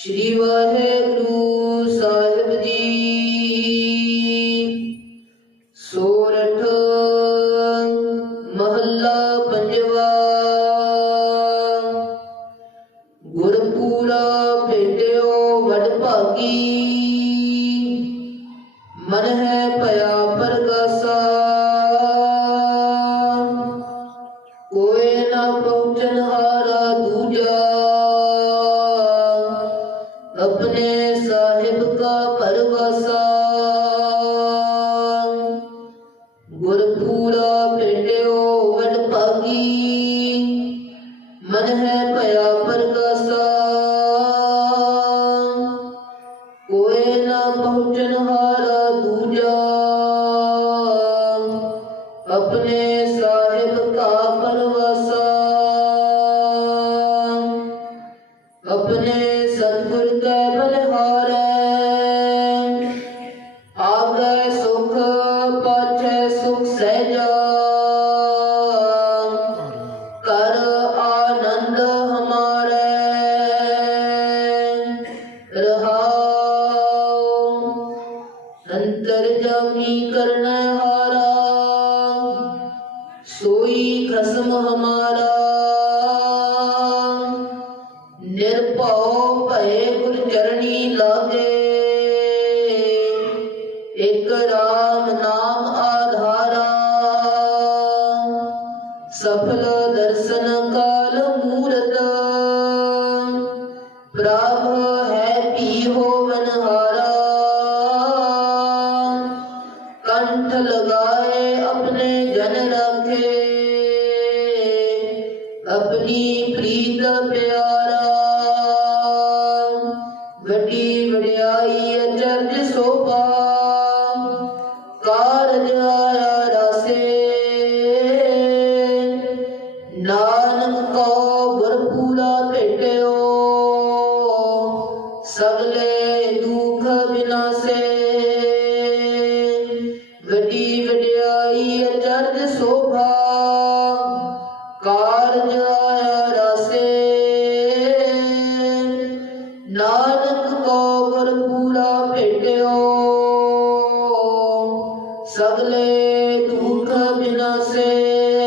ਸ੍ਰੀ ਵਾਹਿਗੁਰੂ ਸਾਹਿਬ ਜੀ। ਸੋਰਠ ਮਹੱਲਾ ਪੰਜਵਾ। ਗੁਰਪੂਰਾ ਭੇਟਿਓ ਵਡ ਭਾਗੀ। ਮਨ ਹੈ ਭਇਆ ਪਰਗਾਸਾ। ਕੋਈ ਨਾ ਪਹੁੰਚਨ ਹਾਰਾ ਆਪਣੇ ਸਾਹਿਬ ਕਾ ਪਰਵਾਸਾ ਗੁਰਪੂਰਾ ਭੇਟਿਓ ਵਡ ਭਾਗੀ ਮਨ ਹੈ ਭਇਆ ਪਰਗਾਸਾ ਕੋਏ ਨਾ ਪਹੁੰਚਨ ਹਾਰਾ ਦੂਜਾ ਆਪਣੇ ਸਾਹਿਬ ਅੰਤਰ ਜਾਮੀ ਕਰਨ ਹਾਰਾ, ਸੋਈ ਖਸਮ ਹਮਾਰਾ। ਨਿਰਭਉ ਭਏ ਗੁਰ ਚਰਣੀ ਲਾਗੇ, ਇਕ ਰਾਮ ਨਾਮ ਆਧਾਰਾ। ਸਫਲ ਦਰਸ਼ਨ ਕਾਲ ਮੂਰਤ ਪ੍ਰਭ ਹੈ ਪੀ ਹੋਵਨ ਹਾਰਾ। ਪਿਆਰਾ। ਵੱਡੀ ਵਡਿਆਈ ਅਚਰਜ ਸੋਭਾ। ਕਾਰਜ ਆਇਆ ਰਸੇ। ਨਾਨਕ ਕੋ ਗੁਰਪੂਰਾ ਭੇਟਿਓ। ਸਗਲੇ ਦੁਖ ਬਿਨਾਸੇ। ਵੱਡੀ ਵਡਿਆਈ ਅਚਰਜ ਸੋਭਾ। ਕਾਰਜ ਨਾਨਕ ਕੋ ਗੁਰਪੂਰਾ ਭੇਟਿਓ। ਸਗਲੇ ਦੁਖ ਬਿਨਾਸੇ